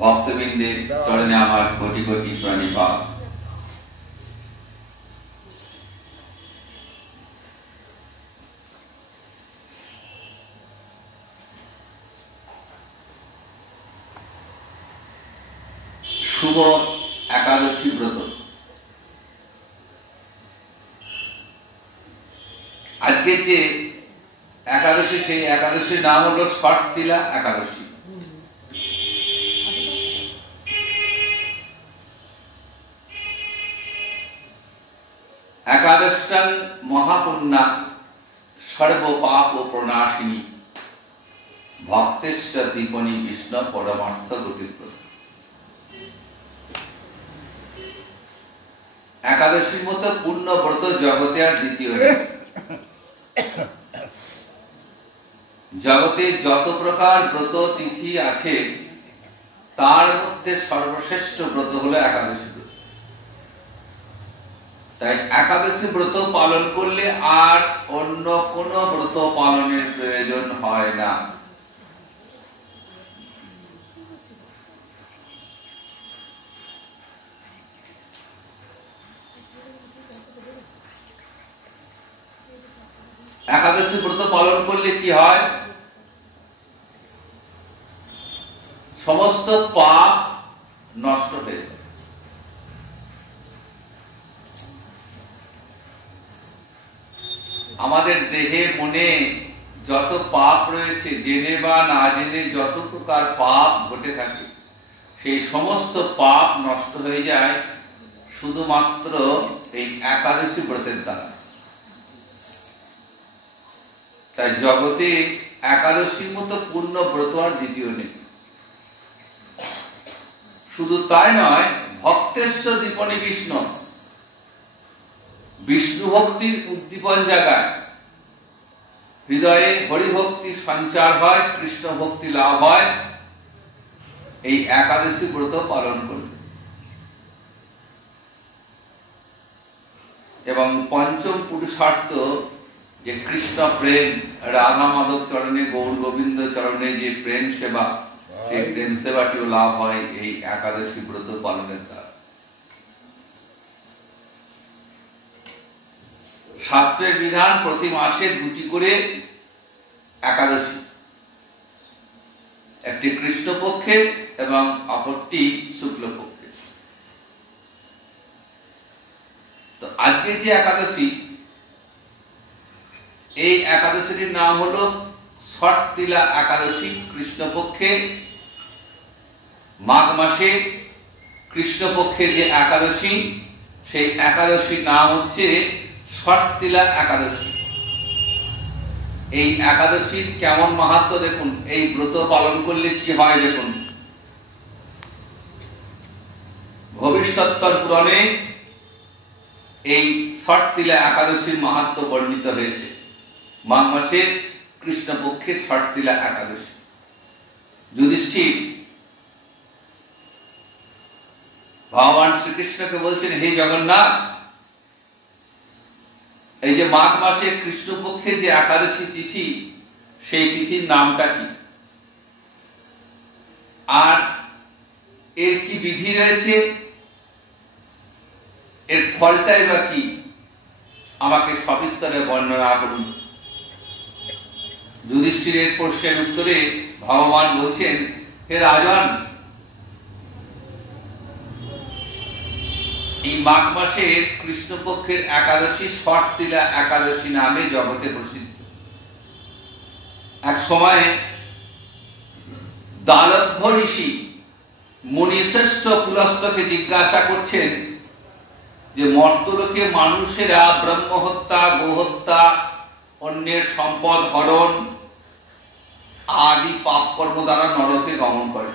ভক্তবৃন্দের চরণে আমার কোটি কোটি প্রণিপাত। শুভ একাদশী ব্রত। আজকে যে একাদশী, সেই একাদশীর নাম হলো ষটতিলা একাদশী। একাদশাং মহাপুণ্যা সর্ব পাপ প্রণাশিনী ভক্তেশ্ব দীপনী বিষ্ণু পরমার্থ গতিপ্রদ। একাদশীর মতো পূর্ণ ব্রত জগতে আর দ্বিতীয় নেই। জগতে যত প্রকার ব্রত তিথি আছে তার মধ্যে সর্বশ্রেষ্ঠ ব্রত হলো একাদশী ব্রত। তাই একাদশী ব্রত পালন করলে আর অন্য কোন ব্রত পালনের প্রয়োজন হয় না। একাদশী ব্রত পালন করলে কি হয়? সমস্ত পাপ নষ্ট হয়ে যায়। আমাদের দেহে মনে যত পাপ রয়েছে, জেনে বা না জেনে যত প্রকার পাপ ঘটে থাকে, সেই সমস্ত পাপ নষ্ট হয়ে যায় শুধুমাত্র এই একাদশী ব্রতের দ্বারা। তাই জগতে একাদশীর মতো পূর্ণ ব্রত আর দ্বিতীয় নেই। শুধু তাই নয়, ভক্তেশ্ব দীপনী বিষ্ণু, বিষ্ণু ভক্তির উদ্দীপন জাগায়, হৃদয়ে হরিভক্তি সঞ্চার হয়, কৃষ্ণ ভক্তি লাভ হয় এই একাদশী ব্রত পালন করলে। এবং পঞ্চম পুরুষার্থ যে কৃষ্ণ প্রেম, রাধা মাধব চরণে, গৌর গোবিন্দ চরণে যে প্রেম সেবা, সেই প্রেম সেবাটিও লাভ হয় এই একাদশী ব্রত পালনের দ্বারা। শাস্ত্রের বিধান প্রতি মাসে দুটি করে একাদশী, একটি কৃষ্ণপক্ষের এবং অপরটি শুক্লপক্ষের। তো আজকে যে একাদশী, এই একাদশীর নাম হলো ষটতিলা একাদশী। কৃষ্ণপক্ষে মাঘ মাসে কৃষ্ণপক্ষের যে একাদশী, সেই একাদশীর নাম হচ্ছে ষটতিলা একাদশী। এই একাদশীর কেমন মাহাত্ম্য দেখুন, এই ব্রত পালন করলে কি হয় দেখুন। ভবিষ্যত্তর পুরাণে এই ষটতিলা একাদশীর মাহাত্ম্য বর্ণিত হয়েছে। মাঘ মাসে কৃষ্ণপক্ষে ষটতিলা একাদশী। যুধিষ্ঠির ভগবান শ্রীকৃষ্ণকে বলছেন, হে জগন্নাথ, এই যে মাঘ মাসে কৃষ্ণপক্ষে যে একাদশী তিথি, সেই তিথির নামটা কি, আর এর কি বিধি রয়েছে, এর ফলটাই বা কি, আমাকে সবিস্তারে বর্ণনা করুন। যুধিষ্ঠিরের প্রশ্নের উত্তরে ভগবান বলছেন, হে রাজন, এই মাঘ মাসের কৃষ্ণপক্ষের একাদশী ষটতিলা একাদশী নামে জগতে প্রসিদ্ধ। এক সময় দালভ্য ঋষি মুনিশ্রেষ্ঠ পুলস্তকে জিজ্ঞাসা করছেন যে মর্তলোকে মানুষেরা ব্রহ্মহত্যা, গোহত্যা, অন্যের সম্পদ হরণ আদি পাপ কর্ম দ্বারা নরকে গমন করে।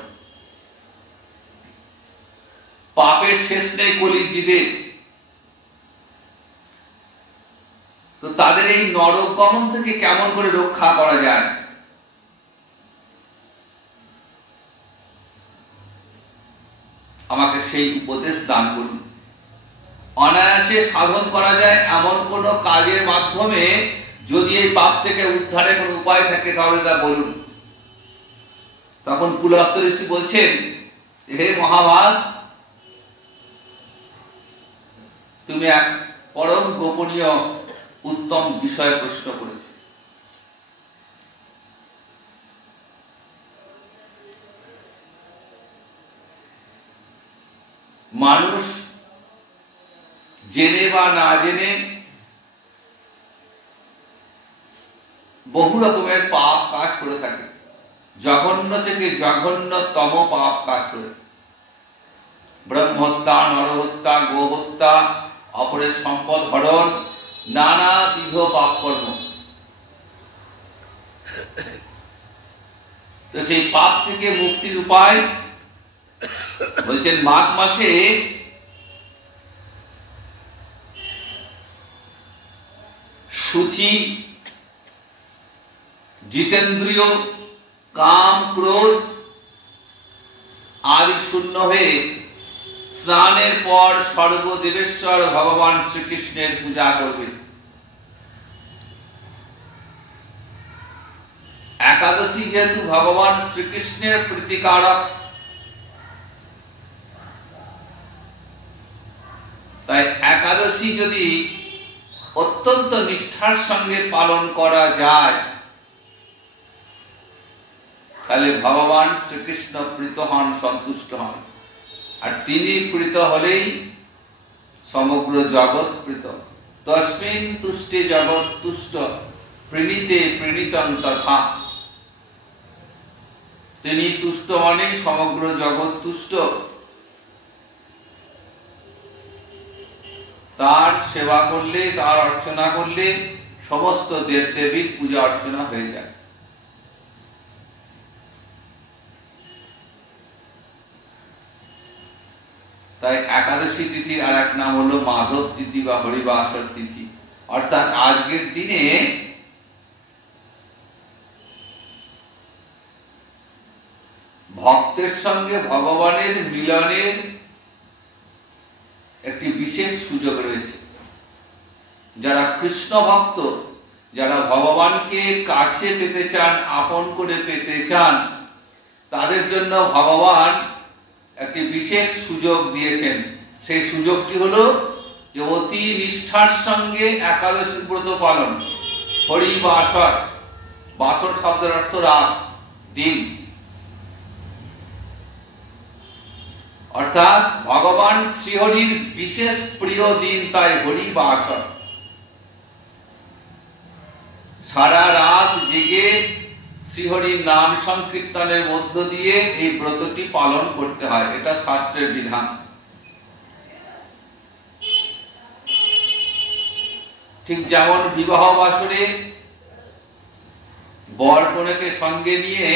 পাপের শেষ নেই কলি জীবের। তো তাদের এই নরক গমন থেকে কেমন করে রক্ষা করা যায়? আমাকে সেই উপদেশ দান করুন। অনায়াসে সাধন করা যায় এমন কোন কাজের মাধ্যমে যদি এই পাপ থেকে উদ্ধারের কোন উপায় থাকে তাহলে তা বলুন। তখন পুলস্ত ঋষি বলছেন, হে মহাভাগ, তুমি এক পরম গোপনীয় উত্তম বিষয় প্রশ্ন করেছ। মানুষ জেনে বা না জেনে বহু রকমের পাপ কাজ করে থাকে, জঘন্য থেকে জঘন্যতম পাপ কাজ করে। ব্রহ্মহত্যা, নরহত্যা, গোহত্যা, অপরের সম্পদ হরণ, নানাবিধ পাপ কর্ম। তো সেই পাপ থেকে মুক্তির উপায় বলছেন মাঘ মাসে শুচি, জিতেন্দ্রিয়, কাম, ক্রোধ আদি শূন্য হয়ে স্নানের পর সর্বদেবেশ্বর ভগবান শ্রীকৃষ্ণের পূজা করবে। একাদশী যেহেতু ভগবান শ্রীকৃষ্ণের প্রীতিকারক, তাই একাদশী যদি অত্যন্ত নিষ্ঠার সঙ্গে পালন করা যায় তাহলে ভগবান শ্রীকৃষ্ণ প্রীত হন, সন্তুষ্ট হন। আর তিনি প্রীত হলেই সমগ্র জগৎ প্রীত। তস্মিন তুষ্টে জগৎ তুষ্ট, প্রীণীতে প্রীণীতং তথা। তিনি তুষ্ট মানে সমগ্র জগৎ তুষ্ট। তার সেবা করলে, তার অর্চনা করলে সমস্ত দেব দেবীর পূজা অর্চনা হয়ে যায়। তাই একাদশী তিথির আর এক নাম হলো মাধব তিথি বা হরিবাসর তিথি। অর্থাৎ আজকের দিনে ভক্তের সঙ্গে ভগবানের মিলনের একটি বিশেষ সুযোগ রয়েছে। যারা কৃষ্ণ ভক্ত, যারা ভগবানকে কাছে পেতে চান, আপন করে পেতে চান, তাদের জন্য ভগবান একটি বিশেষ সুযোগ দিয়েছেন। সেই সুযোগটি হলো যে অতি নিষ্ঠার সঙ্গে একাদশী ব্রত পালন। হরি বাসর, বাসর শব্দের অর্থ রাত, দিন। অর্থাৎ ভগবান শ্রীহরির বিশেষ প্রিয় দিন, তাই হরি বাসর। সারা রাত জেগে শ্রীহরির নাম সংকীর্তনের মধ্য দিয়ে এই ব্রতটি পালন করতে হয়, এটা শাস্ত্রের বিধান। ঠিক যেমন বিবাহ বাসরে বর কনেকে সঙ্গে নিয়ে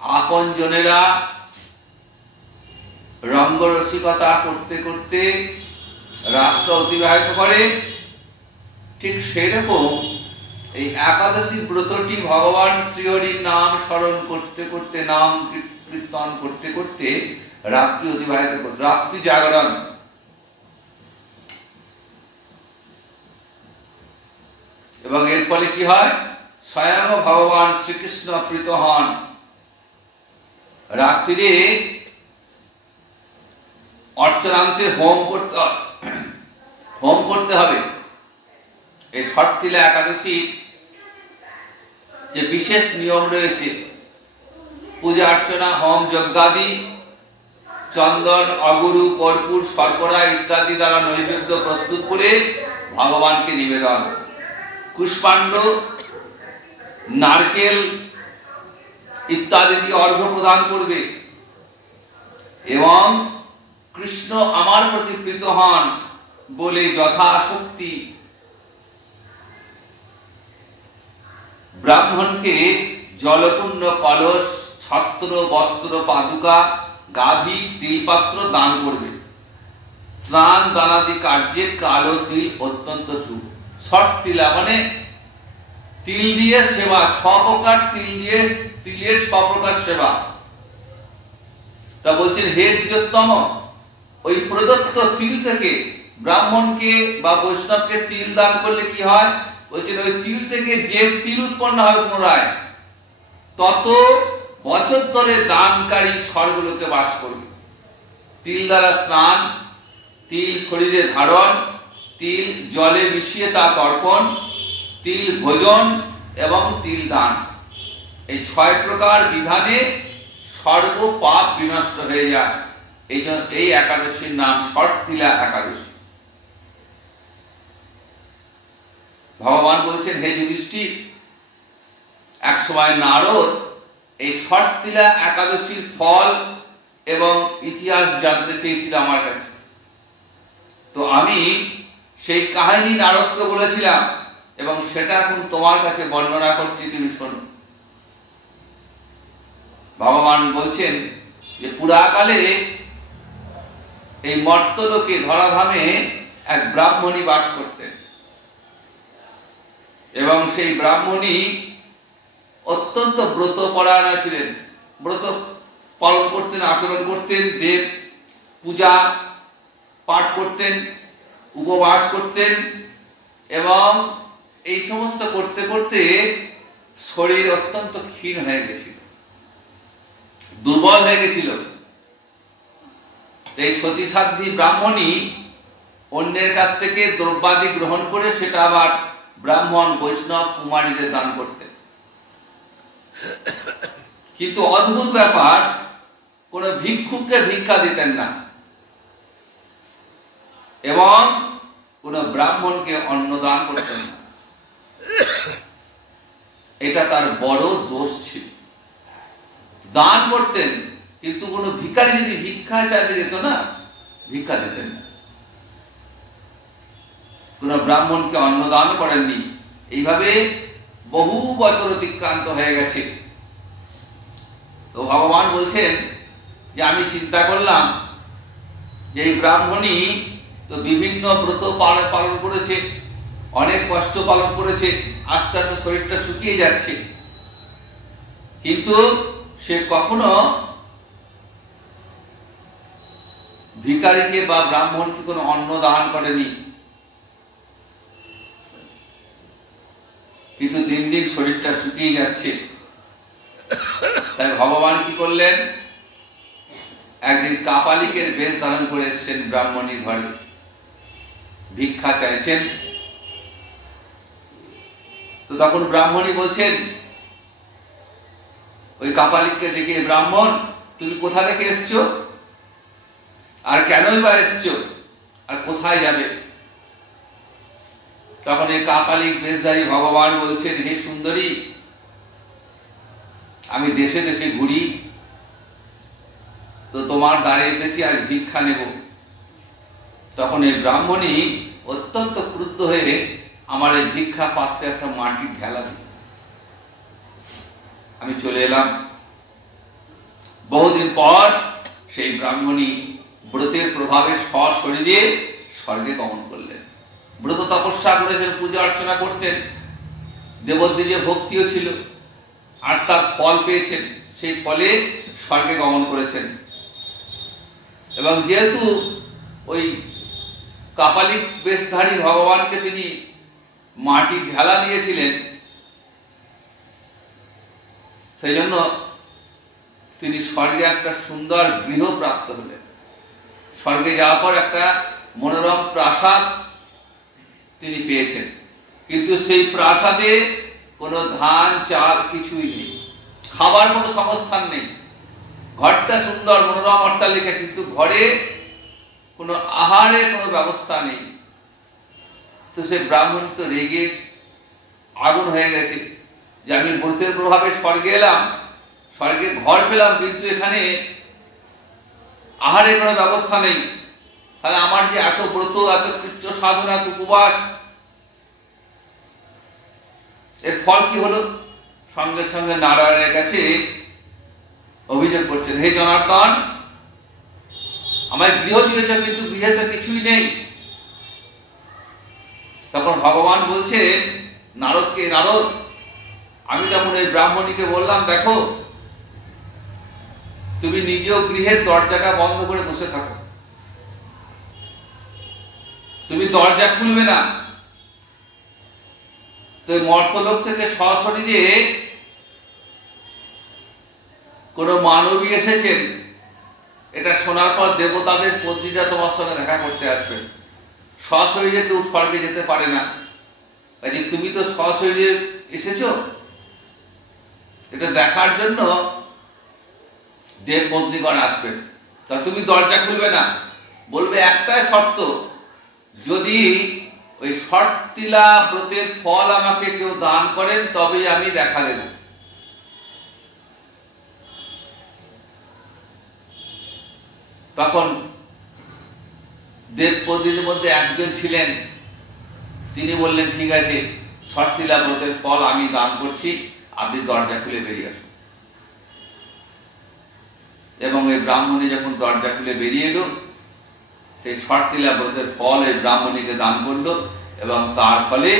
আপনজনেরা রঙ্গরসিকতা করতে করতে রাতটা অতিবাহিত করে, ঠিক সেরকম এই একাদশী ব্রতটি ভগবান শ্রীহরির নাম স্মরণ করতে করতে, নাম কীর্তন করতে করতে রাত্রি অতিবাহিত করতে, রাত্রি জাগরণ। এবং এর ফলে কি হয়? স্বয়ং ভগবান শ্রীকৃষ্ণ প্রীত হন। রাত্রিরে অর্চনান্তে হোম করতে হবে। এই ষট্টিলা একাদশী যে বিশেষ নিয়ম রয়েছে, পূজা অর্চনা, হোম যজ্ঞাদি, চন্দন, অগুরু, কর্পূর, শর্করা ইত্যাদি দ্বারা নৈবেদ্য প্রস্তুত করে ভগবানকে নিবেদন, কুষ্মাণ্ড, নারকেল ইত্যাদি দিয়ে অর্ঘ্য প্রদান করবে এবং কৃষ্ণ আমার প্রতি প্রীত হন বলে যথাশক্তি ব্রাহ্মণকে জলপূর্ণ কলস, ছত্র, বস্ত্র, পাদুকা, গাভী, তিলপাত্র দান করবে। স্নান দানাদি কার্যে কালো তিল অত্যন্ত শুভ। ষট্টিলা মানে তিল দিয়ে সেবা, 6 প্রকার তিল দিয়ে, তিলের 6 প্রকার সেবা। তা বলছেন হে দ্বিজোত্তম, ওই প্রদত্ত তিল থেকে ব্রাহ্মণকে বা বৈষ্ণবকে তিল দান করলে কি হয়? বলছেন ওই তিল থেকে যে তিল উৎপন্ন হয় পুনরায়, তত বছর ধরে দানকারী স্বর্গলোকে বাস করবে। তিল দ্বারা স্নান, তিল শরীরে ধারণ, তিল জলে মিশিয়ে তা তর্পণ, তিল ভোজন এবং তিল দান, এই 6 প্রকার বিধানে সর্ব পাপ বিনষ্ট হয়ে যায়। এই একাদশীর নাম ষটতিলা একাদশী। ভগবান বলছেন, হে যুধিষ্ঠির, এক সময় নারদ এই ষটতিলা একাদশীর ফল এবং ইতিহাস জানতে চেয়েছিল আমার কাছে। তো আমি সেই কাহিনী নারদকে বলেছিলাম এবং সেটা এখন তোমার কাছে বর্ণনা করছি, তুমি শোনো। ভগবান বলছেন যে পুরাকালে এই মর্তলোকে ধরাধামে এক ব্রাহ্মণী বাস করতেন এবং সেই ব্রাহ্মণী অত্যন্ত ব্রত পরায়ণা ছিলেন। ব্রত পালন করতেন, আচরণ করতেন, দেব পূজা পাঠ করতেন, উপবাস করতেন এবং এই সমস্ত করতে করতে শরীর অত্যন্ত ক্ষীণ হয়ে গেছিল, দুর্বল হয়ে গেছিল। এই সতীসাধ্বী ব্রাহ্মণী অন্যের কাছ থেকে দ্রব্যাদি গ্রহণ করে সেটা আবার ব্রাহ্মণ, বৈষ্ণব, কুমারীদের দান করতেন। কিন্তু অদ্ভুত ব্যাপার, কোন ভিক্ষুককে ভিক্ষা দিতেন না এবং কোন ব্রাহ্মণকে অন্নদান করতেন না। এটা তার বড় দোষ ছিল। দান করতেন কিন্তু কোন ভিখারি যদি ভিক্ষা চাইতে যেত না, ভিক্ষা দিতেন না। কোন ব্রাহ্মণকে অন্নদান করেননি। এইভাবে বহু বছর অতিক্রান্ত হয়ে গেছে। তো ভগবান বলছেন যে আমি চিন্তা করলাম যে এই ব্রাহ্মণী তো বিভিন্ন ব্রত পালন করেছে, অনেক কষ্ট পালন করেছে, আস্তে আস্তে শরীরটা শুকিয়ে যাচ্ছে, কিন্তু সে কখনো ভিখারিকে বা ব্রাহ্মণকে কোনো অন্ন দান করেনি। কিন্তু দিন দিন শরীরটা শুকিয়ে যাচ্ছে। তাই ভগবান কি করলেন, একদিন কাপালিকের বেশ ধারণ করে এসেছেন ব্রাহ্মণীর ঘরে, ভিক্ষা চাইছেন। তো তখন ব্রাহ্মণী বলছেন ওই কাপালিককে দেখে, ব্রাহ্মণ তুমি কোথা থেকে এসছো, আর কেনই বা এসছো, আর কোথায় যাবে? তখন এই কাপালিক বেশধারী ভগবান বলছেন, হে সুন্দরী, আমি দেশে দেশে ঘুরি, তো তোমার দ্বারে এসেছি, আজ ভিক্ষা নেব। তখন এই ব্রাহ্মণী অত্যন্ত ক্রুদ্ধ হয়ে আমার এই ভিক্ষা পাত্রে একটা মাটির ঢেলা দিল। আমি চলে এলাম। বহুদিন পর সেই ব্রাহ্মণী ব্রতের প্রভাবে সশরীরে স্বর্গে গমন করলেন। ব্রত তপস্যা করেছেন, পূজা অর্চনা করতেন, দেবদ্বীজে ভক্তিও ছিল, আর তার ফল পেয়েছেন। সেই ফলে স্বর্গে গমন করেছেন। এবং যেহেতু ওই কাপালিক বেশধারী ভগবানকে তিনি মাটির ঢেলা দিয়েছিলেন, সেই জন্য তিনি স্বর্গে একটা সুন্দর গৃহ প্রাপ্ত হলেন। স্বর্গে যাওয়ার পর একটা মনোরম প্রাসাদ তিনি পেয়েছেন, কিন্তু সেই প্রাসাদে কোনো ধান চাল কিছুই নেই, খাবার কোনো সংস্থান নেই। ঘরটা সুন্দর মনোরম অট্টালিকা, কিন্তু ঘরে কোনো আহারের কোনো ব্যবস্থা নেই। তো সে ব্রাহ্মণ তো রেগে আগুন হয়ে গেছে যে আমি ব্রতের প্রভাবে স্বর্গে এলাম, স্বর্গে ঘর পেলাম, কিন্তু এখানে আহারের কোনো ব্যবস্থা নেই। তাহলে আমার যে এত ব্রত, এত কৃচ্ছ সাধনা, এত উপবাস, এর ফল কি হলো? সঙ্গে সঙ্গে নারায়ণের কাছে অভিযোগ করছেন, হে জনার্দন, আমার গৃহ দিয়েছ, কিন্তু গৃহে তো কিছুই নেই। তখন ভগবান বলছে নারদকে, নারদ, আমি তখন ওই ব্রাহ্মণীকে বললাম, দেখো তুমি নিজেও গৃহের দরজাটা বন্ধ করে বসে থাকো, তুমি দরজা খুলবে না। তো মর্তলোক থেকে সশরীরে কোন মানবী এসেছেন, এটা শোনার পর দেবতাদের পত্নীরা তোমার সঙ্গে দেখা করতে আসবেন। সশরীরে কেউ স্বর্গে যেতে পারে না, কাজে তুমি তো সশরীরে এসেছো, এটা দেখার জন্য দেবপত্নীগণ আসবেন। তা তুমি দরজা খুলবে না, বলবে একটাই শর্ত, যদি ওই শর্তিলা ব্রতের ফল আমাকে কেউ দান করেন তবেই আমি দেখা দেব। তখন দেবপত্নীর মধ্যে একজন ছিলেন, তিনি বললেন ঠিক আছে, শর্তিলা ব্রতের ফল আমি দান করছি, আপনি দরজা খুলে বেরিয়ে আসুন। এবং এই ব্রাহ্মণী যখন দরজা খুলে বেরিয়ে এলো, সেই শর্তিলা ব্রতের ফল এই ব্রাহ্মণীকে দান করলো, এবং তার ফলে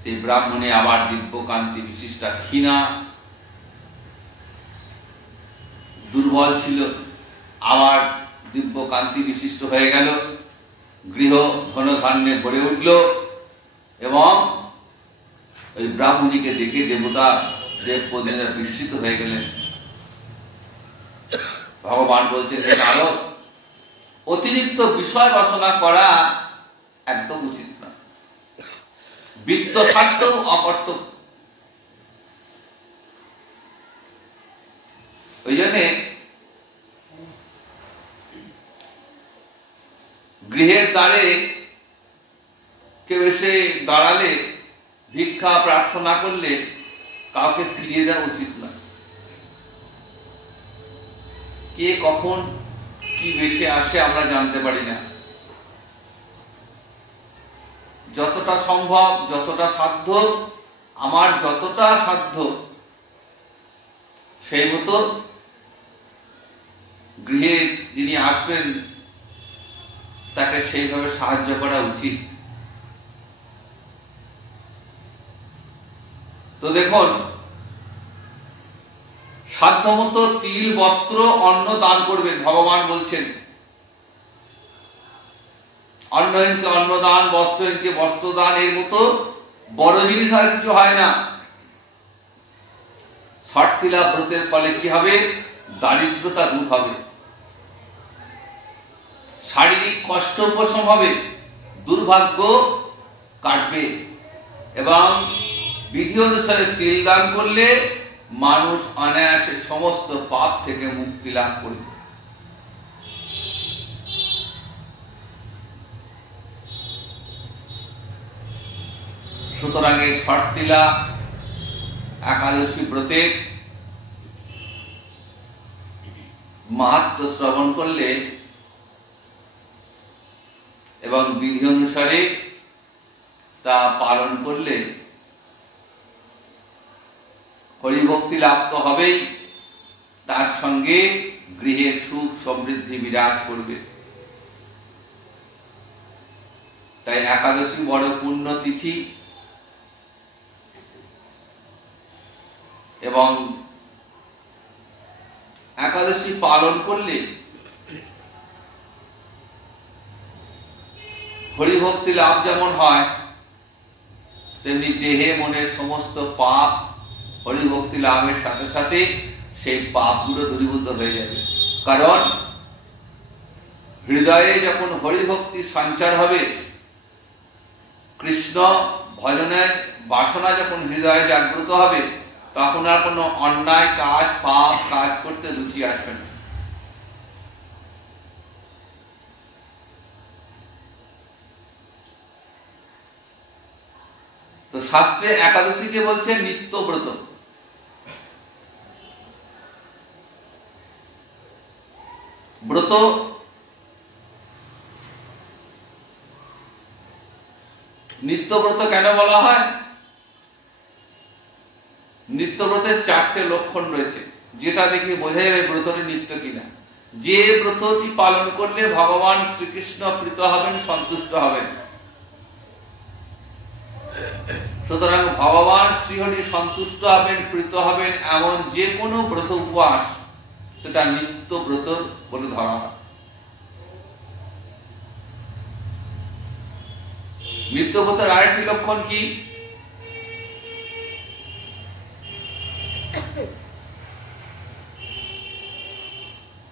সেই ব্রাহ্মণী আবার দিব্যকান্তি বিশিষ্টা, ক্ষীণা দুর্বল ছিল, আবার দিব্যকান্তি বিশিষ্ট হয়ে গেল, গৃহ ধনধান্যে ভরে উঠল। এবং ওই ব্রাহ্মণীকে দেখে দেবতা দেবপত্নীরা বিস্মিত হয়ে গেলেন। ভগবান বলছেন, নারদ, অতিরিক্ত বিষয় বাসনা করা একদম উচিত না, বৃত্ত স্বার্থ অকর্তব্য। ওই জন্যে গৃহের দ্বারে কেউ এসে দাঁড়ালে, ভিক্ষা প্রার্থনা করলে কাউকে ফিরিয়ে দেওয়া উচিত না। কে কখন কি বেশে আসে আমরা জানতে পারি না। যতটা সম্ভব, যতটা সাধ্য, আমার যতটা সাধ্য সেই মতো গৃহে যিনি আসবেন তাকে সেইভাবে সাহায্য করা উচিত। তো দেখুন, সাধ্যমতো তিল, বস্ত্র, অন্ন দান করবেন। ভগবান বলছেন, অন্নহীনকে অন্নদান, বস্ত্রহীনকে বস্ত্রদান, এর মতো বড় জিনিস আর কিছু হয় না। শর্তিলা ব্রতের ফলে কি হবে? দারিদ্রতা দূর হবে, শারীরিক কষ্ট উপশম হবে, দুর্ভাগ্য কাটবে, এবং বিধি অনুসারে তিল দান করলে মানুষ অনায়াসে সমস্ত পাপ থেকে মুক্তি লাভ করবে। সুতরাং এই শর্তিলা একাদশী ব্রতের মাহাত্ম্য শ্রবণ করলে এবং বিধি অনুসারে তা পালন করলে হরিভক্তি লাভ তো হবেই, তার সঙ্গে গৃহে সুখ সমৃদ্ধি বিরাজ করবে। তাই একাদশী বড় পুণ্য তিথি, এবং একাদশী পালন করলে হরিভক্তি লাভ যেমন হয়, তেমনি দেহে মনের সমস্ত পাপ হরিভক্তি লাভের সাথে সাথে সেই পাপগুলো দূরীভূত হয়ে যাবে। কারণ হৃদয়ে যখন হরিভক্তি সঞ্চার হবে, কৃষ্ণ ভজনের বাসনা যখন হৃদয়ে জাগ্রত হবে, তখন আর কোনো অন্যায় কাজ, পাপ কাজ করতে রুচি আসবে না। তো শাস্ত্রে একাদশীকে বলছে নিত্যব্রত। ব্রত নিত্যব্রত কেন বলা হয়? নিত্যব্রতের 4টে লক্ষণ রয়েছে, যেটা দেখে বোঝা যাবে ব্রতটি নিত্য কিনা। যে ব্রতটি পালন করলে ভগবান শ্রীকৃষ্ণ প্রীত হবেন, সন্তুষ্ট হবেন। সুতরাং ভগবান শ্রীহরি সন্তুষ্ট হবেন, প্রীত হবেন এমন যে কোনো ব্রত উপবাস সেটা নিত্য ব্রত বলে ধরা হয়। নিত্যব্রতের আরেকটি লক্ষণ কি?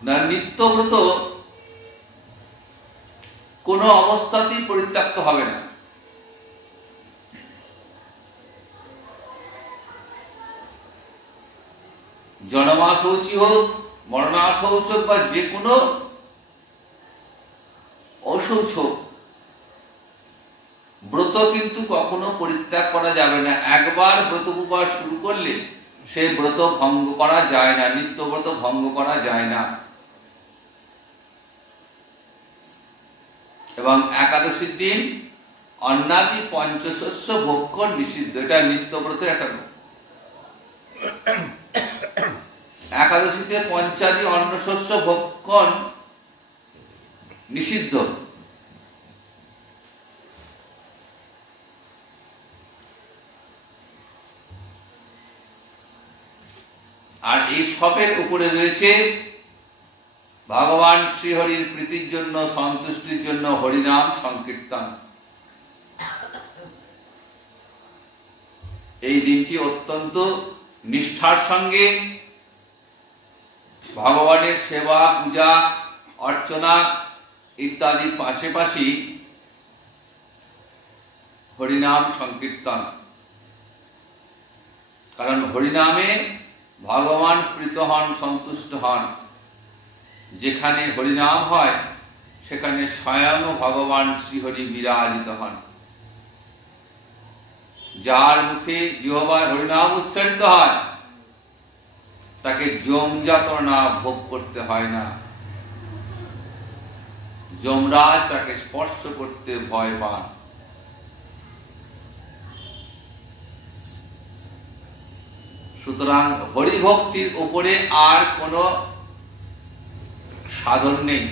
না, নিত্যব্রত কোনো অবস্থাতেই পরিত্যক্ত হবে না। জন্মাশৌচি হোক, মরণাশৌচ হোক, বা যে কোনো অশৌচ হোক, ব্রত কিন্তু কখনো পরিত্যাগ করা যাবে না। একবার ব্রত উপবাস শুরু করলে সেই ব্রত ভঙ্গ করা যায় না, নিত্যব্রত ভঙ্গ করা যায় না। এবং একাদশীর দিন অন্নাদি পঞ্চশস্য ভক্ষণ নিষিদ্ধ, এটা নিত্যব্রতের একটা। একাদশীতে পঞ্চাদি অন্নশস্য ভক্ষণ নিষিদ্ধ। আর এই সবের উপরে রয়েছে ভগবান শ্রীহরির প্রীতির জন্য, সন্তুষ্টির জন্য হরিনাম সংকীর্তন। এই দিনটি অত্যন্ত নিষ্ঠার সঙ্গে ভগবানের সেবা, পূজা, অর্চনা ইত্যাদির পাশাপাশি হরিনাম সংকীর্তন। কারণ হরিনামে ভগবান প্রীত হন, সন্তুষ্ট হন। যেখানে হরিনাম হয় সেখানে স্বয়ং ভগবান শ্রীহরি বিরাজিত হন। যার মুখে জিহ্বায় হরিনাম উচ্চারিত হয় তাকে যম যাতনা ভোগ করতে হয় না। যমরাজ তাকে স্পর্শ করতে ভয় পান। সুতরাং হরিভক্তির উপরে আর কোনো সাধন নেই।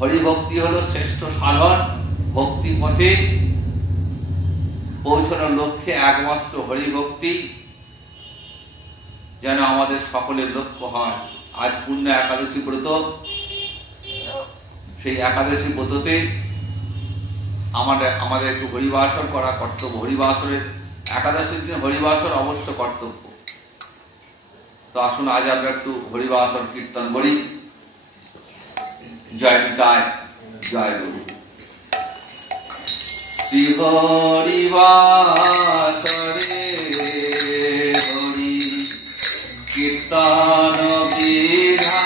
হরিভক্তি হলো শ্রেষ্ঠ সাধন। ভক্তি পথে পৌঁছানোর লক্ষ্যে একমাত্র হরিভক্তি যেন আমাদের সকলের লক্ষ্য হয়। আজ পূর্ণ একাদশী ব্রত, সেই একাদশী ব্রততে আমাদের একটু হরিবাসর করা কর্তব্য। হরিবাসরের একাদশীর দিন হরিবাসর অবশ্য কর্তব্য। তো আসুন আজ আমরা একটু হরিবাসর কীর্তন করি। জয় নিতাই, জয় গুরু। শ্রী হরিবাসরে হরি কীর্তন বিধান।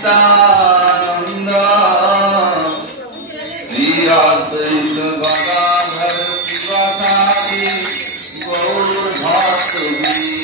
नित्यानंद श्री अद्वैत गदाधर शिवासादि गौर भक्तवृंदा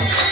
Thank you.